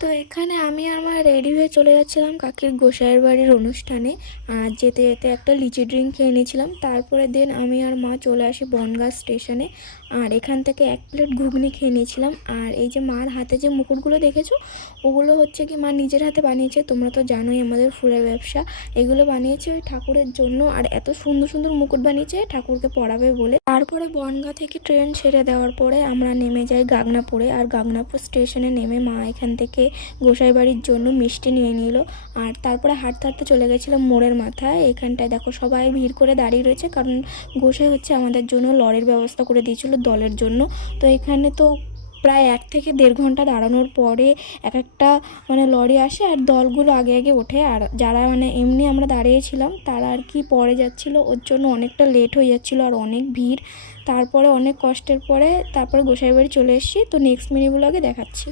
তো এখানে আমি আমার রেডি হয়ে চলে যাচ্ছিলাম কাকির গোসাইয়ের বাড়ির অনুষ্ঠানে। আর যেতে যেতে একটা লিচি ড্রিঙ্ক খেয়ে নিয়েছিলাম। তারপরে দেন আমি আর মা চলে আসি বনগাঁ স্টেশনে। আর এখান থেকে 1 প্লেট ঘুগনি খেয়ে নিয়েছিলাম। আর এই যে মার হাতে যে মুকুটগুলো দেখেছো, ওগুলো হচ্ছে কি মা নিজের হাতে বানিয়েছে। তোমরা তো জানোই আমাদের ফুলের ব্যবসা। এগুলো বানিয়েছে ওই ঠাকুরের জন্য, আর এত সুন্দর সুন্দর মুকুট বানিয়েছে ঠাকুরকে পরাবে বলে। তারপরে বনগাঁ থেকে ট্রেন ছেড়ে দেওয়ার পরে আমরা নেমে যাই গাগনাপুরে। আর গাগনাপুর স্টেশনে নেমে মা এখান থেকে গোসাই বাড়ির জন্য মিষ্টি নিয়ে নিল। আর তারপরে হাঁটতে হাঁটতে চলে গেছিলাম মোড়ের মাথায়। এখানটায় দেখো সবাই ভিড় করে দাঁড়িয়ে রয়েছে, কারণ গোসাই হচ্ছে আমাদের জন্য লরির ব্যবস্থা করে দিয়েছিল দলের জন্য। তো এখানে তো প্রায় 1 থেকে দেড় ঘন্টা দাঁড়ানোর পরে এক একটা লরি আসে, আর দলগুলো আগে আগে ওঠে। আর যারা এমনি আমরা দাঁড়িয়েছিলাম তারা আর কি পরে যাচ্ছিলো, ওর জন্য অনেকটা লেট হয়ে যাচ্ছিলো আর অনেক ভিড়। তারপরে অনেক কষ্টের পরে তারপরে গোসাই বাড়ি চলে এসেছি। তো নেক্সট মিনি ব্লগে দেখাচ্ছি।